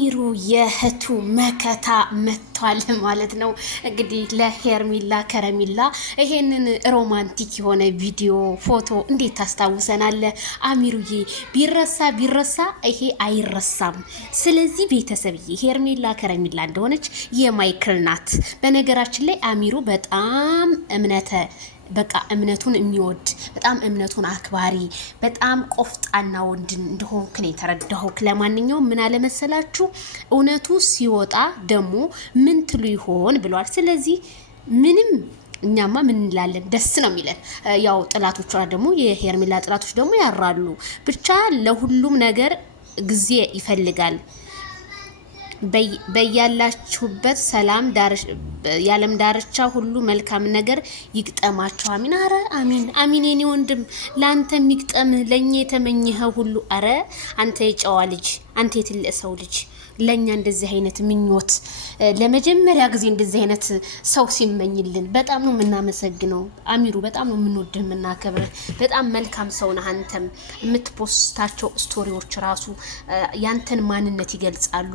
አሚሩ የህቱ መከታ መጥቷል ማለት ነው። እንግዲህ ለሄርሚላ ከረሚላ ይሄንን ሮማንቲክ የሆነ ቪዲዮ ፎቶ እንዴት ታስታውሰናለ? አሚሩዬ ቢረሳ ይሄ አይረሳም። ስለዚህ ቤተሰብዬ ሄርሚላ ከረሚላ እንደሆነች የማይክል ናት። በነገራችን ላይ አሚሩ በጣም እምነቱን የሚወድ በጣም እምነቱን አክባሪ በጣም ቆፍጣና ወንድ እንደሆንክ ነው የተረዳሁት። ለማንኛውም ምን አለመሰላችሁ እውነቱ ሲወጣ ደግሞ ምን ትሉ ይሆን ብሏል። ስለዚህ ምንም እኛማ ምን እንላለን? ደስ ነው የሚለን። ያው ጥላቶቿ ደግሞ የሄርሚላ ጥላቶች ደግሞ ያራሉ። ብቻ ለሁሉም ነገር ጊዜ ይፈልጋል። በያላችሁበት ሰላም የዓለም ዳርቻ ሁሉ መልካም ነገር ይግጠማችሁ። አሚን። አረ አሚን የኔ ወንድም ላንተ የሚግጠም ለኛ የተመኘኸው ሁሉ። አረ አንተ የጨዋ ልጅ፣ አንተ የትልቅ ሰው ልጅ ለኛ እንደዚህ አይነት ምኞት ለመጀመሪያ ጊዜ እንደዚህ አይነት ሰው ሲመኝልን በጣም ነው የምናመሰግነው። አሚሩ በጣም ነው የምንወድህ የምናከብርህ። በጣም መልካም ሰው ነህ። አንተም የምትፖስታቸው ስቶሪዎች ራሱ ያንተን ማንነት ይገልጻሉ።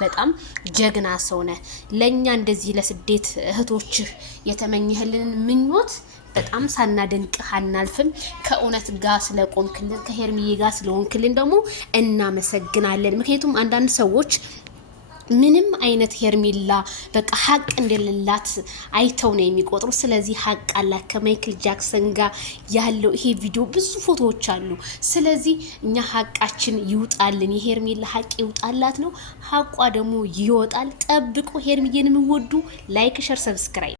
በጣም ጀግና ሰው ነህ። ለኛ እንደዚህ ለስደት እህቶችህ የተመኘህልን ምኞት በጣም ሳናደንቅህ አናልፍም። ከእውነት ጋር ስለቆምክልን ከሄርሚዬ ጋር ስለሆንክልን ደግሞ እናመሰግናለን። ምክንያቱም አንዳንድ ሰዎች ምንም አይነት ሄርሚላ በቃ ሀቅ እንደሌላት አይተው ነው የሚቆጥሩ። ስለዚህ ሀቅ አላት። ከማይክል ጃክሰን ጋር ያለው ይሄ ቪዲዮ ብዙ ፎቶዎች አሉ። ስለዚህ እኛ ሀቃችን ይውጣልን፣ የሄርሚላ ሀቅ ይውጣላት ነው። ሀቋ ደግሞ ይወጣል። ጠብቁ። ሄርሚዬን የምወዱ ላይክ፣ ሸር፣ ሰብስክራይብ